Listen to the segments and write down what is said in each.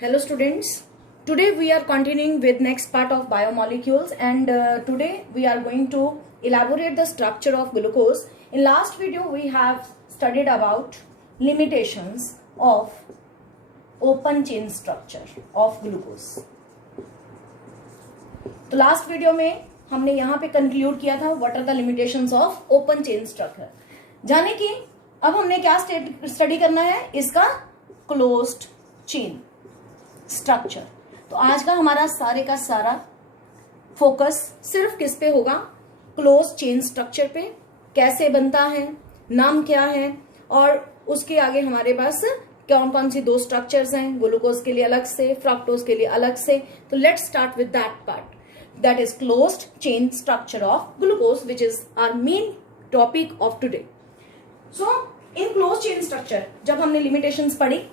Hello students, today we are continuing with next part of biomolecules and today we are going to elaborate the structure of glucose. In last video we have studied about limitations of open chain structure of glucose. तो last video में हमने यहाँ पे conclude किया था what are the limitations of open chain structure, जाने कि अब हमने क्या स्टडी करना है, इसका क्लोज्ड चेन स्ट्रक्चर। तो आज का हमारा सारे का सारा फोकस सिर्फ किस पे होगा, क्लोज चेन स्ट्रक्चर पे, कैसे बनता है, नाम क्या है और उसके आगे हमारे पास कौन कौन सी दो स्ट्रक्चर्स हैं, ग्लूकोज के लिए अलग से, फ्रक्टोज के लिए अलग से। तो let's start with that part, that is closed chain structure of glucose, which is our main topic of today. So in close chain structure जब हमने लिमिटेशंस पढ़ी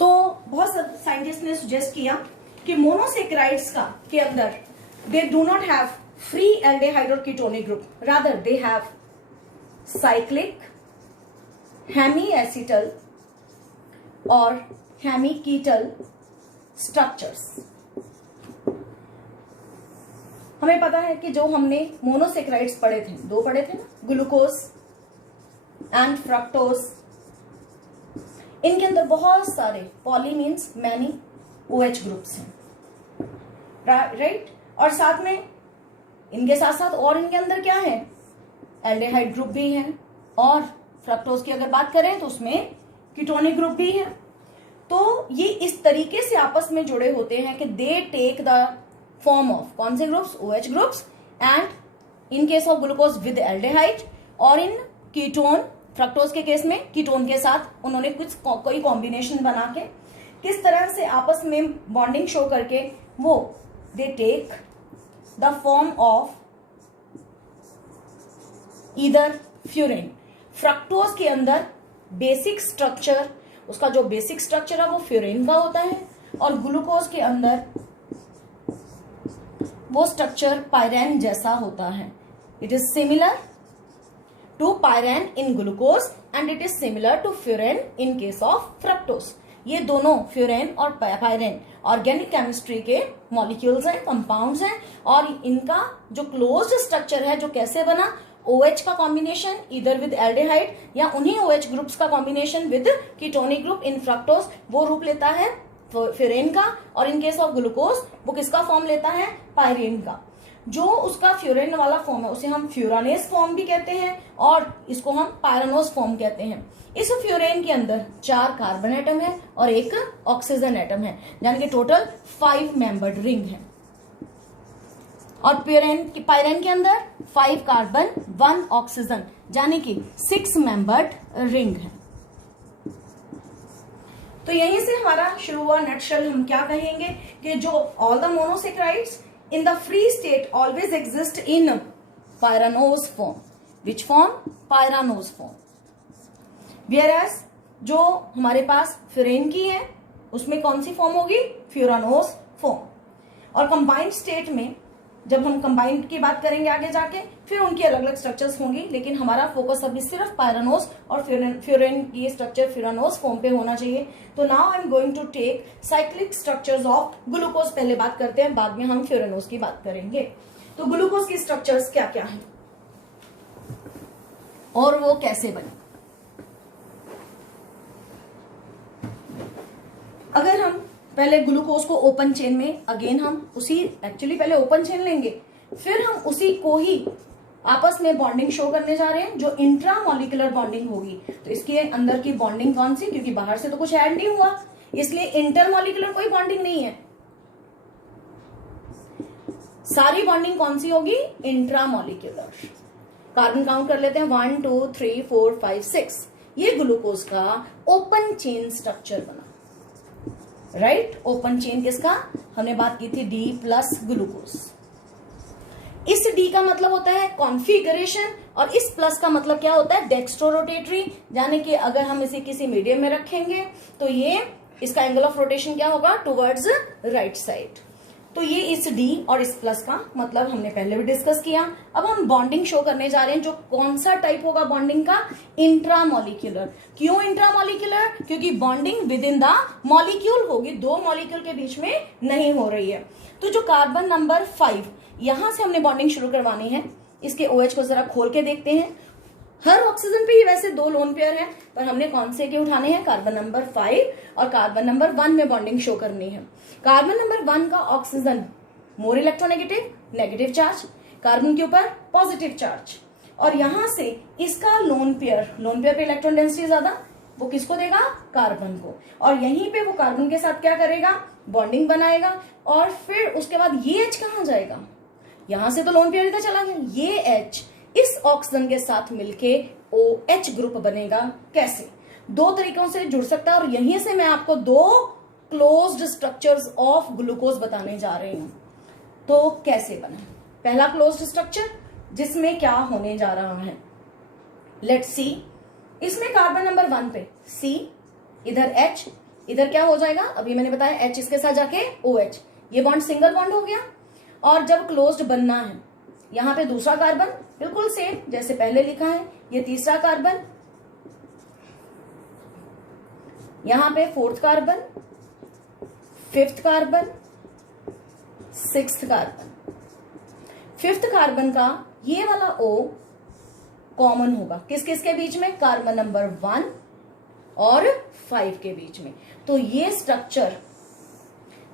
तो बहुत साइंटिस्ट ने सुजेस्ट किया कि मोनोसेक्राइड्स का के अंदर they do not have free aldehyde और ketonic group, rather they have cyclic, hemiacetal और हेमी कीटल स्ट्रक्चर्स। हमें पता है कि जो हमने मोनोसेक्राइड्स पढ़े थे, दो पढ़े थे ना, ग्लूकोज एंड फ्रक्टोज, इनके अंदर बहुत सारे poly means many OH groups हैं, राइट। और साथ में इनके साथ साथ और इनके अंदर क्या है, एल्डिहाइड ग्रुप भी है, और फ्रक्टोज की अगर बात करें तो उसमें कीटोनिक ग्रुप भी है। तो ये इस तरीके से आपस में जुड़े होते हैं कि they take the form of कौन से groups, OH groups, and in case of glucose with aldehyde, और इन कीटोन फ्रक्टोज के केस में कीटोन के साथ उन्होंने कोई कॉम्बिनेशन बना के किस तरह से आपस में बॉन्डिंग शो करके वो they take the form of either furan. Fructose के अंदर बेसिक स्ट्रक्चर, उसका जो बेसिक स्ट्रक्चर है वो फ्यूरिन का होता है, और ग्लूकोज के अंदर वो स्ट्रक्चर पायरेन जैसा होता है। It is similar to pyran in glucose and it is similar to furan in case of fructose। ये दोनों फ्यूरेन और पायरेन ऑर्गेनिक केमिस्ट्री के मॉलिक्यूल्स हैं, कंपाउंड्स हैं, और इनका जो क्लोज्ड स्ट्रक्चर है जो कैसे बना, OH का कॉम्बिनेशन इधर विद एल्डिहाइड या उन्हीं OH ग्रुप्स का combination with ketonic group in fructose, वो रूप लेता है फ्यूरेन का, और इन केस ऑफ ग्लूकोज वो किसका फॉर्म लेता है, पायरेन का। जो उसका फ्यूरेन वाला फॉर्म है उसे हम फ्यूरानेस फॉर्म भी कहते हैं और इसको हम पायरानोस फॉर्म कहते हैं। इस फ्यूरेन के अंदर 4 कार्बन एटम है और 1 ऑक्सीजन एटम है, यानी कि टोटल 5 मेंबर्ड रिंग है। और पायरेन के अंदर 5 कार्बन 1 ऑक्सीजन, यानी कि 6 मेंबर्ड रिंग है। तो यहीं से हमारा शुरू हुआ। नटशेल हम क्या कहेंगे कि जो all the monosaccharides in the free state always exist in pyranose form। which form? pyranose form। whereas जो हमारे पास फ्यूरेन की है उसमें कौन सी फॉर्म होगी, फ्यूरानोस फॉर्म। और कंबाइंड स्टेट में जब हम कंबाइंड की बात करेंगे आगे जाके, फिर उनकी अलग अलग स्ट्रक्चर्स होंगी, लेकिन हमारा फोकस अभी सिर्फ पायरानोस और फ्यूरेन की स्ट्रक्चर फ्यूरानोस फॉर्म पे होना चाहिए। तो now I am going to take cyclic structures of glucose, पहले बात करते हैं, बाद में हम फ्यूरानोस की बात करेंगे। तो ग्लूकोज की स्ट्रक्चर्स क्या क्या है और वो कैसे बने। अगर हम पहले ग्लूकोज को ओपन चेन में, अगेन हम उसी एक्चुअली पहले ओपन चेन लेंगे, फिर हम उसी को ही आपस में बॉन्डिंग शो करने जा रहे हैं जो इंट्रामोलिकुलर बॉन्डिंग होगी। तो इसके अंदर की बॉन्डिंग कौन सी, क्योंकि बाहर से तो कुछ ऐड नहीं हुआ, इसलिए इंटरमोलिकुलर कोई बॉन्डिंग नहीं है। सारी बॉन्डिंग कौन सी होगी, इंट्रामोलिकुलर। कार्बन काउंट कर लेते हैं, 1 2 3 4 5 6। ये ग्लूकोज का ओपन चेन स्ट्रक्चर बना, राइट। ओपन चेन किसका, हमने बात की थी D+ ग्लूकोज। इस D का मतलब होता है कॉन्फ़िगरेशन और इस प्लस का मतलब क्या होता है, डेक्स्ट्रोरोटेटरी, यानी कि अगर हम इसे किसी मीडियम में रखेंगे तो ये इसका एंगल ऑफ रोटेशन क्या होगा, टुवर्ड्स राइट साइड। तो ये इस डी और इस प्लस का मतलब हमने पहले भी डिस्कस किया। अब हम बॉन्डिंग शो करने जा रहे हैं, जो कौन सा टाइप होगा बॉन्डिंग का, इंट्रामॉलिक्यूलर। क्यों इंट्रामॉलिक्यूलर? क्योंकि bonding with in the molecule होगी, दो मॉलिक्यूल के बीच में नहीं हो रही है। तो जो कार्बन नंबर 5, यहां से हमने बॉन्डिंग शुरू करवानी है। इसके OH को जरा खोल के देखते हैं। हर ऑक्सीजन पे ही वैसे 2 लोन पेयर है, पर हमने कौन से के उठाने हैं, कार्बन नंबर 5 और कार्बन नंबर 1 में बॉन्डिंग शो करनी है। कार्बन नंबर 1 का oxygen more electronegative, negative charge, carbon के ऊपर पॉजिटिव चार्ज, और यहां से इसका लोन पेयर पे इलेक्ट्रॉन डेंसिटी ज्यादा, वो किसको देगा, कार्बन को। और यहीं पे वो कार्बन के साथ क्या करेगा, बॉन्डिंग बनाएगा। और फिर उसके बाद ये H कहां जाएगा, यहां से तो लोन पेयर इधर चला गया, ये H इस ऑक्सीजन के साथ मिलके OH ग्रुप बनेगा। कैसे? 2 तरीकों से जुड़ सकता है, और यहीं से मैं आपको 2 क्लोज्ड स्ट्रक्चर्स ऑफ ग्लूकोज बताने जा रही हूं। तो कैसे बना पहला क्लोज्ड स्ट्रक्चर, जिसमें क्या होने जा रहा है, लेट्स सी। इसमें कार्बन नंबर 1 पे C, इधर H, इधर क्या हो जाएगा, अभी मैंने बताया H इसके साथ जाके OH, ये बॉन्ड सिंगल बॉन्ड हो गया। और जब क्लोज्ड बनना है, यहां पे दूसरा कार्बन बिल्कुल सेम जैसे पहले लिखा है, ये तीसरा कार्बन, यहां पे 4th carbon, 5th carbon, 6th carbon. 5th carbon का ये वाला O कॉमन होगा किस किस के बीच में, कार्बन नंबर 1 और 5 के बीच में। तो ये स्ट्रक्चर,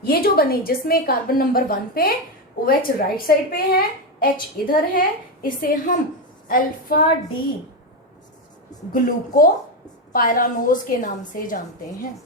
ये जो बनी, जिसमें कार्बन नंबर 1 पे OH राइट साइड पे है, H इधर है, इसे हम अल्फा डी ग्लूकोपायरानोज के नाम से जानते हैं।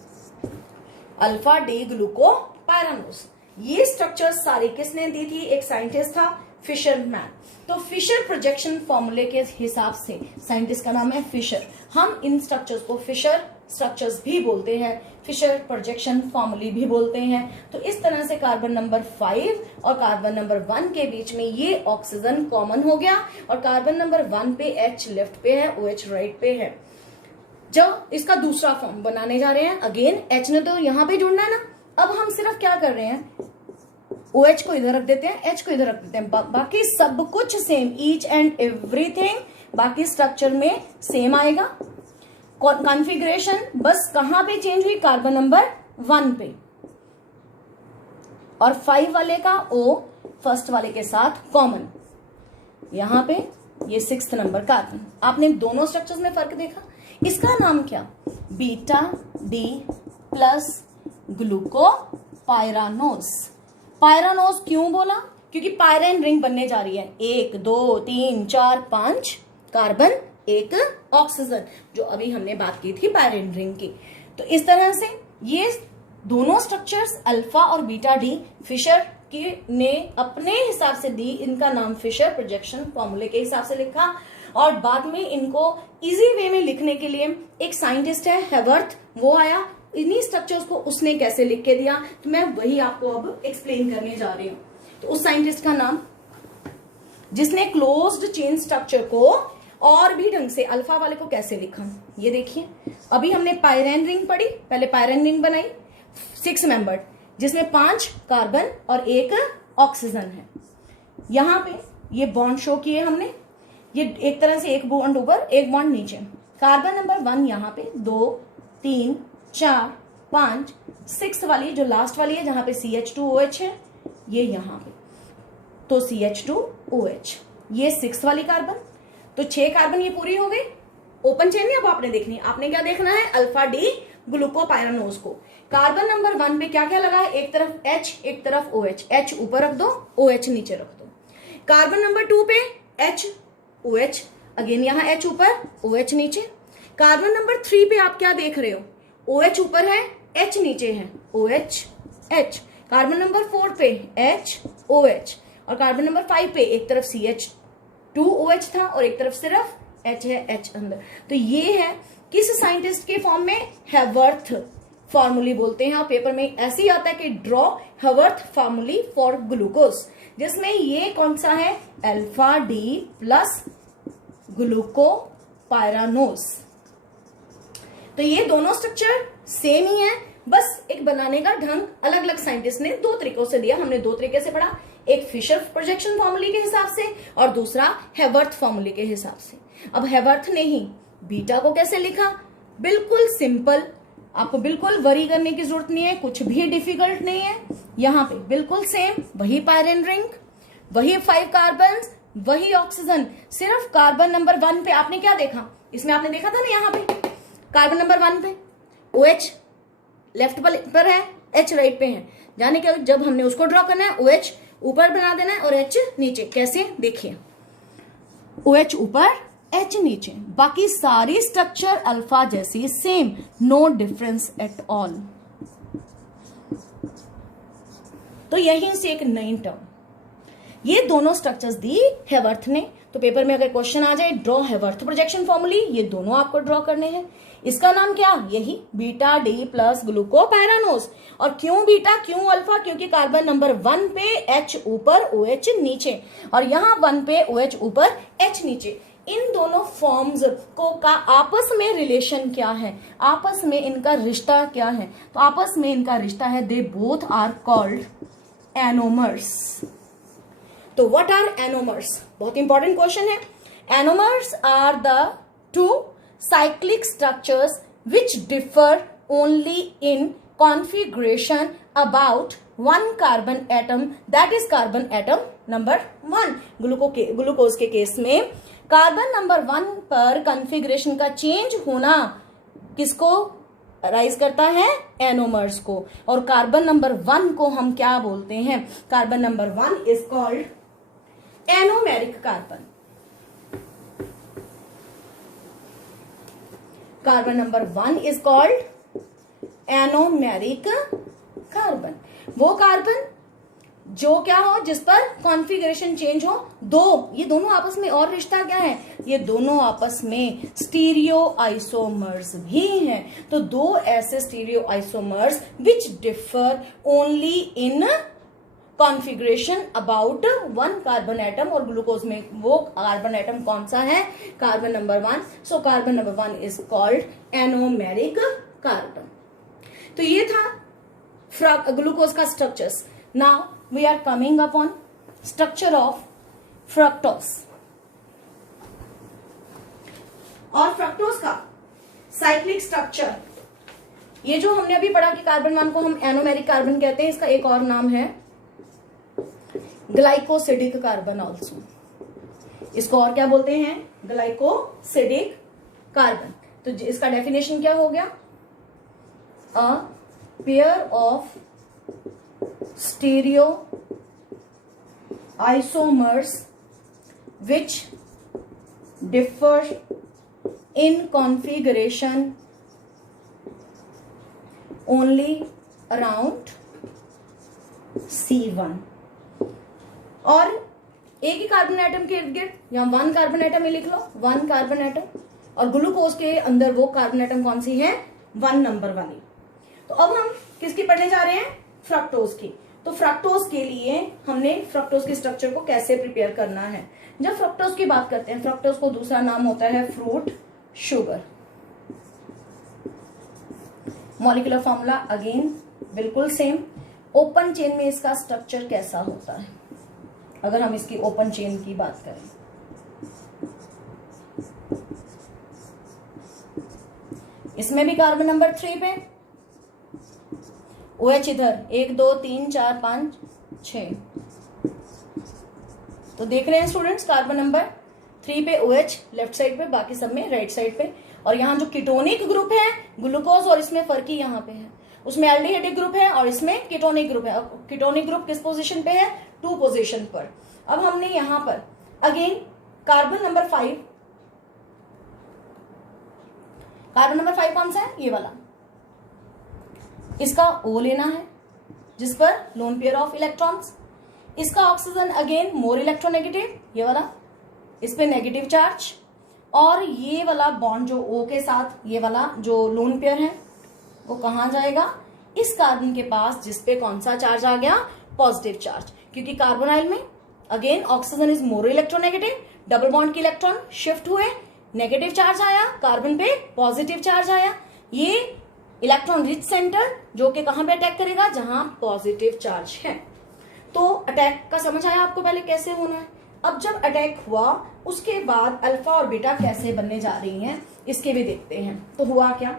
Alpha D glucopyranose. ये स्ट्रक्चर सारी किसने दी थी, एक साइंटिस्ट था, फिशरमैन। तो फिशर प्रोजेक्शन फॉर्मूले के हिसाब से साइंटिस्ट का नाम है फिशर। हम इन स्ट्रक्चर्स को फिशर स्ट्रक्चर्स भी बोलते हैं, फिशर प्रोजेक्शन फॉर्मूले भी बोलते हैं। तो इस तरह से कार्बन नंबर 5 और कार्बन नंबर 1 के बीच में ये ऑक्सीजन कॉमन हो गया, और कार्बन नंबर 1 पे H लेफ्ट पे है, OH राइट पे है। जब इसका दूसरा फॉर्म बनाने जा रहे हैं, अगेन H ने तो यहां पे जुड़ना है ना, अब हम सिर्फ क्या कर रहे हैं, OH को इधर रख देते हैं, H को इधर रख देते हैं, बाकी सब कुछ सेम, ईच एंड एवरीथिंग बाकी स्ट्रक्चर में सेम आएगा। कॉन्फ़िगरेशन बस कहां पे चेंज हुई, कार्बन नंबर 1 पे, और 5 वाले का O फर्स्ट वाले के साथ कॉमन, यहां पे ये 6th नंबर कार्बन। आपने दोनों स्ट्रक्चर्स में फर्क देखा। इसका नाम क्या, beta D plus glucopyranose. Pyranose क्यों बोला, क्योंकि पायरेन रिंग बनने जा रही है, 1 2 3 4 5 कार्बन, 1 ऑक्सीजन, जो अभी हमने बात की थी पायरेन रिंग की। तो इस तरह से ये दोनों स्ट्रक्चर्स अल्फा और बीटा डी फिशर की ने अपने हिसाब से दी, इनका नाम फिशर प्रोजेक्शन फॉर्मूले के हिसाब से लिखा। और बाद में इनको इजी वे में लिखने के लिए एक साइंटिस्ट है हेवर्थ, वो आया, इन्हीं स्ट्रक्चर्स को उसने कैसे लिख के दिया, तो मैं वही आपको अब एक्सप्लेन करने जा रही हूं। तो उस साइंटिस्ट का नाम, जिसने क्लोज्ड चेन स्ट्रक्चर को और भी ढंग से अल्फा वाले को कैसे लिखा, ये देखिए। अभी हमने पायरेन रिंग पढ़ी, पहले पायरेन रिंग बनाई 6 मेंबर्ड, जिसमें 5 कार्बन और 1 ऑक्सीजन है। यहां पे ये बॉन्ड शो किए हमने, ये एक तरह से एक बॉन्ड ऊपर एक बॉन्ड नीचे। कार्बन नंबर 1 यहाँ पे 2 3 4 5 6 वाली जो लास्ट वाली है, जहां पे CH2OH है, ये यहाँ पे, तो CH2OH, ये 6 वाली कार्बन। तो 6 कार्बन ये पूरी हो गई, ओपन चेन नहीं अब आपने देखनी है, आपने क्या देखना है, अल्फा डी ग्लूकोपायरानोज को। कार्बन नंबर 1 पे क्या क्या लगा है, एक तरफ H एक तरफ OH, H ऊपर रख दो, OH नीचे रख दो। कार्बन नंबर 2 पे H OH, अगेन यहाँ H ऊपर OH नीचे। कार्बन नंबर 3 पे आप क्या देख रहे हो, OH ऊपर है H नीचे है, OH H। कार्बन नंबर 4 पे H OH, और कार्बन नंबर 5 पे एक तरफ CH2OH था और एक तरफ सिर्फ H है, H अंदर। तो ये है किस साइंटिस्ट के फॉर्म में, हेवर्थ फॉर्मूली बोलते हैं। और पेपर में ऐसे ही आता है कि draw Hayworth formulae for glucose, जिसमें ये कौन सा है, अल्फा डी प्लस ग्लूकोपायरानोज। तो ये दोनों स्ट्रक्चर सेम ही है, बस एक बनाने का ढंग अलग अलग साइंटिस्ट ने दो तरीकों से दिया। हमने दो तरीके से पढ़ा, एक फिशर प्रोजेक्शन फॉर्मूले के हिसाब से और दूसरा हेवर्थ फॉर्मूले के हिसाब से। अब हेवर्थ ने ही बीटा को कैसे लिखा, बिल्कुल सिंपल, आपको बिल्कुल वरी करने की जरूरत नहीं है, कुछ भी डिफिकल्ट नहीं है। यहाँ पे बिल्कुल सेम वही पायरेन रिंग, वही 5 कार्बन, वही ऑक्सीजन। सिर्फ कार्बन नंबर 1 पे आपने क्या देखा, इसमें आपने देखा था ना, यहाँ पे कार्बन नंबर 1 पे OH लेफ्ट पर है, H राइट पे है। जाने के जब हमने उसको ड्रॉ करना है, OH ऊपर बना देना है और H नीचे। कैसे, देखिए OH ऊपर H नीचे, बाकी सारी स्ट्रक्चर अल्फा जैसी same, no difference at all. तो यहीं से एक नई टर्म, ये दोनों स्ट्रक्चर्स दी हेवर्थ ने। तो पेपर में अगर क्वेश्चन आ जाए ड्रॉ हेवर्थ प्रोजेक्शन फॉर्मूली, ये दोनों आपको ड्रॉ करने हैं। इसका नाम क्या, यही बीटा डी प्लस ग्लूकोपैरानोज। और क्यों बीटा क्यों अल्फा, क्योंकि कार्बन नंबर 1 पे H ऊपर OH नीचे, और यहाँ 1 पे OH ऊपर H नीचे। इन दोनों फॉर्म्स को का आपस में रिलेशन क्या है, आपस में इनका रिश्ता क्या है, तो आपस में इनका रिश्ता है, they both are called anomers. तो व्हाट आर एनोमर्स, बहुत इंपॉर्टेंट क्वेश्चन है। Anomers are the two cyclic structures which differ only in configuration about one carbon atom, that is carbon atom number 1। Glucose के case में carbon number 1 पर configuration का change होना किसको rise करता है, एनोमर्स को। और कार्बन नंबर 1 को हम क्या बोलते हैं, carbon number 1 is called anomeric carbon. Carbon number 1 is called anomeric carbon. वो कार्बन जो क्या हो, जिस पर कॉन्फ़िगरेशन चेंज हो। ये दोनों आपस में और रिश्ता क्या है, ये दोनों आपस में स्टीरियो आइसोमर्स भी हैं। तो दो ऐसे stereo isomers which differ only in configuration about one carbon atom, और ग्लूकोज में वो कार्बन एटम कौन सा है, carbon number 1। So carbon number 1 is called anomeric carbon. तो ये था ग्लूकोज का structures. Now we are coming upon structure of fructose. और फ्रक्टोज का साइक्लिक स्ट्रक्चर, ये जो हमने अभी पढ़ा कि कार्बन 1 को हम एनोमेरिक कार्बन कहते हैं, इसका एक और नाम है ग्लाइकोसिडिक कार्बन ऑल्सो। इसको और क्या बोलते हैं, ग्लाइकोसिडिक कार्बन। तो इसका डेफिनेशन क्या हो गया, a pair of stereo isomers which differ in configuration only around C1। और एक ही कार्बन एटम के इर्द गिर्द, यहां 1 कार्बन एटम ही लिख लो, 1 कार्बन एटम, और ग्लूकोज के अंदर वो कार्बन एटम कौन सी है, 1 नंबर वाली। तो अब हम किसकी पढ़ने जा रहे हैं, फ्रक्टोज की। तो फ्रक्टोज के लिए हमने फ्रक्टोज के स्ट्रक्चर को कैसे प्रिपेयर करना है। जब फ्रक्टोज की बात करते हैं, फ्रक्टोज को दूसरा नाम होता है fruit sugar. Molecular formula again बिल्कुल सेम। ओपन चेन में इसका स्ट्रक्चर कैसा होता है, अगर हम इसकी ओपन चेन की बात करें, इसमें भी कार्बन नंबर 3 पे OH इधर 1 2 3 4 5 6। तो देख रहे हैं स्टूडेंट्स, कार्बन नंबर 3 पे OH लेफ्ट साइड पे, बाकी सब में राइट साइड पे। और यहाँ जो कीटोनिक ग्रुप है ग्लूकोज, और इसमें फर्क ही यहाँ पे है, उसमें एल्डिहाइडिक ग्रुप है और इसमें कीटोनिक ग्रुप है। अब कीटोनिक ग्रुप किस पोजीशन पे है, 2 पोजीशन पर। अब हमने यहां पर again carbon number 5, carbon number 5 कौन सा है, ये वाला, इसका O लेना है जिस पर लोन पेयर ऑफ इलेक्ट्रॉन्स। इसका ऑक्सीजन अगेन मोर इलेक्ट्रोनेगेटिव, ये वाला, इस पे नेगेटिव चार्ज। और ये वाला बॉन्ड जो O के साथ, ये वाला जो लोन पेयर है, वो कहां जाएगा, इस कार्बन के पास, जिस पे कौन सा चार्ज आ गया, पॉजिटिव चार्ज। क्योंकि कार्बोनाइल में again oxygen is more electronegative, double bond के इलेक्ट्रॉन शिफ्ट हुए, नेगेटिव चार्ज आया, कार्बन पे पॉजिटिव चार्ज आया। ये इलेक्ट्रॉन रिच सेंटर जो कि कहां पे अटैक करेगा, जहां पॉजिटिव चार्ज है। तो अटैक का समझ आया आपको पहले कैसे होना है। अब जब अटैक हुआ उसके बाद अल्फा और बीटा कैसे बनने जा रही हैं इसके भी देखते हैं। तो हुआ क्या,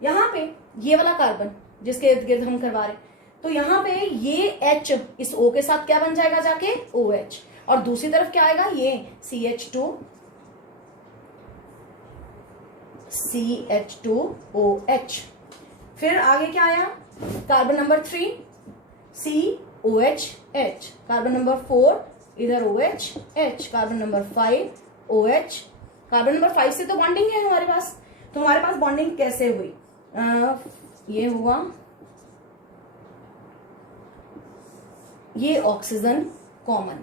यहाँ पे ये वाला कार्बन जिसके इर्द गिर्द हम करवा रहे, तो यहाँ पे ये H इस O के साथ क्या बन जाएगा जाके OH, और दूसरी तरफ क्या आएगा ये CH2OH। फिर आगे क्या आया, carbon number 3 COHH, carbon number 4 इधर OHH, carbon number 5 OH। Carbon number 5 से तो बॉन्डिंग है हमारे पास, तो हमारे पास बॉन्डिंग कैसे हुई, ये हुआ, ये ऑक्सीजन कॉमन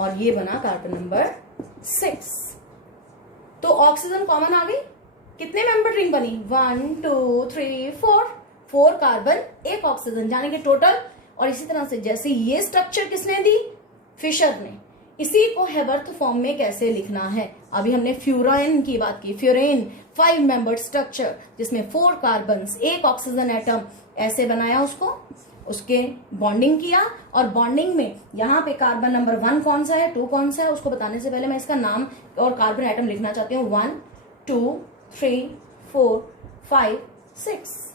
और ये बना कार्बन नंबर 6। तो ऑक्सीजन कॉमन आ गई, कितने मेंबर रिंग बनी, 1 2 3 4 कार्बन एक ऑक्सीजन, यानी कि टोटल। और इसी तरह से जैसे ये स्ट्रक्चर किसने दी, फिशर ने, इसी को हेवर्थ फॉर्म में कैसे लिखना है। अभी हमने फ्यूरेन की बात की, फ्यूरेन 5 मेंबर्ड स्ट्रक्चर जिसमें 4 कार्बन एक ऑक्सीजन एटम, ऐसे बनाया उसको, उसके बॉन्डिंग किया, और बॉन्डिंग में यहाँ पे कार्बन नंबर 1 कौन सा है, 2 कौन सा है, उसको बताने से पहले मैं इसका नाम और कार्बन एटम लिखना चाहती हूँ। 1 2 3 4 5 6,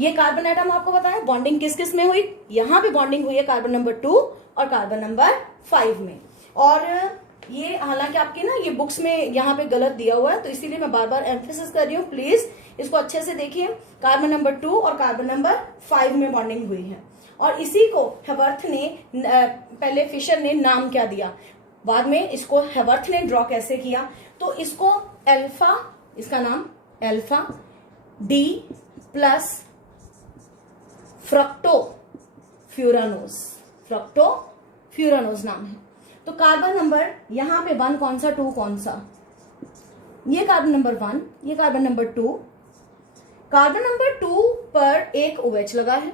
ये कार्बन एटम आपको बताया। बॉन्डिंग किस किस में हुई, यहाँ पे बॉन्डिंग हुई है कार्बन नंबर 2 और कार्बन नंबर 5 में। और ये हालांकि आपके ना ये बुक्स में यहाँ पे गलत दिया हुआ है, तो इसीलिए मैं बार बार एम्फेसिस कर रही हूँ, प्लीज इसको अच्छे से देखिए। कार्बन नंबर 2 और कार्बन नंबर 5 में बॉन्डिंग हुई है, और इसी को हेवर्थ ने पहले फिशर ने नाम क्या दिया, बाद में इसको हेवर्थ ने ड्रॉ कैसे किया, तो इसको अल्फा, इसका नाम अल्फा D प्लस फ्रक्टोफ्यूरानोज, फ्रक्टोफ्यूरानोज नाम है। तो कार्बन नंबर यहाँ पे 1 कौन सा, 2 कौन सा, ये कार्बन नंबर 1, ये कार्बन नंबर 2। कार्बन नंबर 2 पर एक OH लगा है,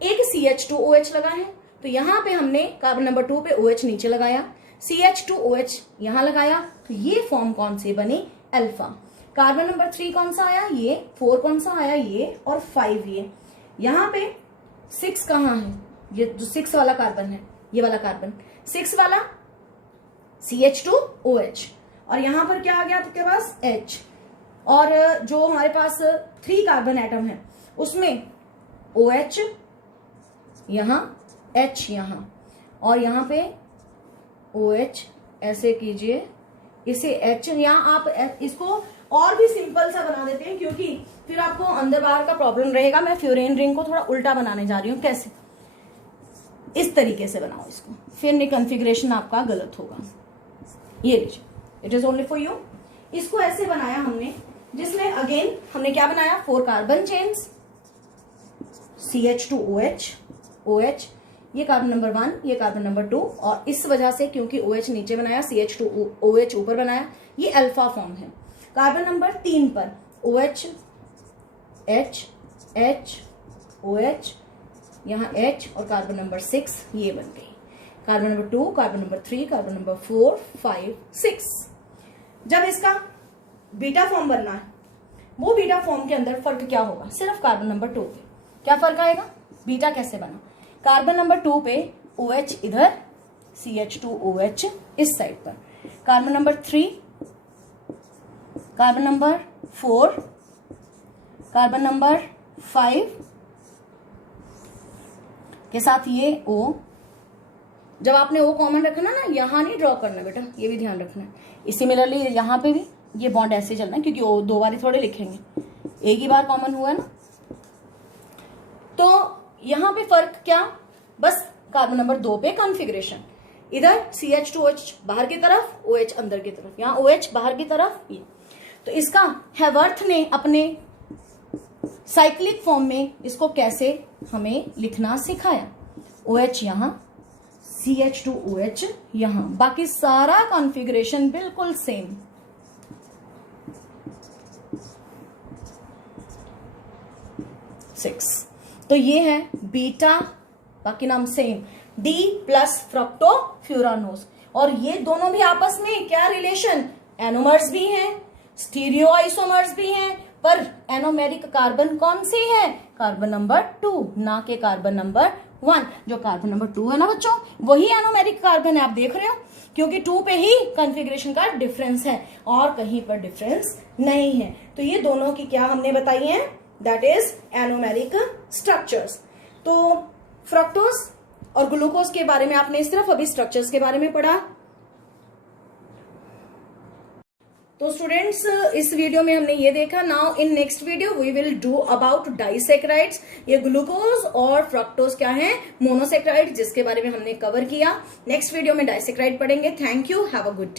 एक CH2OH लगा है, तो यहाँ पे हमने कार्बन नंबर 2 पे OH नीचे लगाया, CH2OH यहाँ लगाया, तो ये फॉर्म कौन सी बनी, अल्फा। कार्बन नंबर 3 कौन सा आया, ये 4 कौन सा आया, ये, और 5 ये। यहाँ पे 6 कहाँ है, ये जो 6 वाला कार्बन है, ये वाला कार्बन 6 वाला CH2OH, और यहाँ पर क्या आ गया आपके पास H, और जो हमारे पास 3 कार्बन एटम है उसमें OH यहाँ, H यहाँ, और यहाँ पे OH, ऐसे कीजिए इसे H, यहाँ आप इसको और भी सिंपल सा बना देते हैं क्योंकि फिर आपको अंदर बाहर का प्रॉब्लम रहेगा। मैं फ्यूरेन रिंग को थोड़ा उल्टा बनाने जा रही हूँ, कैसे, इस तरीके से बनाओ इसको, फिर कॉन्फ़िगरेशन आपका गलत होगा। ये लीजिए, it is only for you. इसको ऐसे बनाया हमने, जिसमें अगेन हमने क्या बनाया, 4 कार्बन चेन्स, CH2OH, OH, ये कार्बन नंबर 1, ये कार्बन नंबर 2, और इस वजह से क्योंकि OH नीचे बनाया, CH2OH ऊपर बनाया, ये अल्फा फॉर्म है। कार्बन नंबर 3 पर OH, H, H, OH, यहाँ H, और कार्बन नंबर 6 ये बन गई। Carbon number 2, carbon number 3, carbon number 4 5 6। जब इसका बीटा फॉर्म बनना है, वो बीटा फॉर्म के अंदर फर्क क्या होगा, सिर्फ कार्बन नंबर 2 पे क्या फर्क आएगा, बीटा कैसे बना, कार्बन नंबर 2 पे OH इधर, CH2OH इस साइड पर, carbon number 3, carbon number 4, carbon number 5 के साथ ये O। जब आपने O कॉमन रखना ना, यहां नहीं ड्रॉ करना बेटा, ये भी ध्यान रखना है। सिमिलरली यहां पे भी ये बॉन्ड ऐसे चलना है, क्योंकि O 2 बार थोड़े लिखेंगे, एक ही बार कॉमन हुआ ना। तो यहां पे फर्क क्या, बस कार्बन नंबर 2 पे कॉन्फ़िगरेशन, इधर CH2OH बाहर की तरफ, OH अंदर की तरफ, यहाँ OH बाहर की तरफ, ये। तो इसका हेवर्थ ने अपने साइक्लिक फॉर्म में इसको कैसे हमें लिखना सिखाया, OH यहाँ, CH2OH यहाँ, बाकी सारा कॉन्फ़िगरेशन बिल्कुल सेम। तो ये है बीटा, बाकी नाम सेम, D प्लस फ्रक्टोफ्यूरानोज, और ये दोनों भी आपस में क्या रिलेशन, एनोमर्स भी हैं, स्टीरियो आइसोमर्स भी हैं, पर एनोमेरिक कार्बन कौन सी है? कार्बन नंबर 2, ना के कार्बन नंबर 1। जो कार्बन नंबर 2 है ना बच्चों, वही एनोमेरिक कार्बन है, आप देख रहे हो, क्योंकि 2 पे ही कॉन्फ़िगरेशन का डिफरेंस है और कहीं पर डिफरेंस नहीं है। तो ये दोनों की क्या हमने बताई है? That is anomeric structures. तो फ्रक्टोज और ग्लूकोज के बारे में आपने सिर्फ अभी स्ट्रक्चर्स के बारे में पढ़ा। तो स्टूडेंट्स, इस वीडियो में हमने ये देखा। Now in next video we will do about disaccharides. ये ग्लूकोज और फ्रक्टोज क्या है? मोनोसेक्राइड, जिसके बारे में हमने कवर किया। नेक्स्ट वीडियो में डाइसेक्राइड पढ़ेंगे। Thank you, have a good day.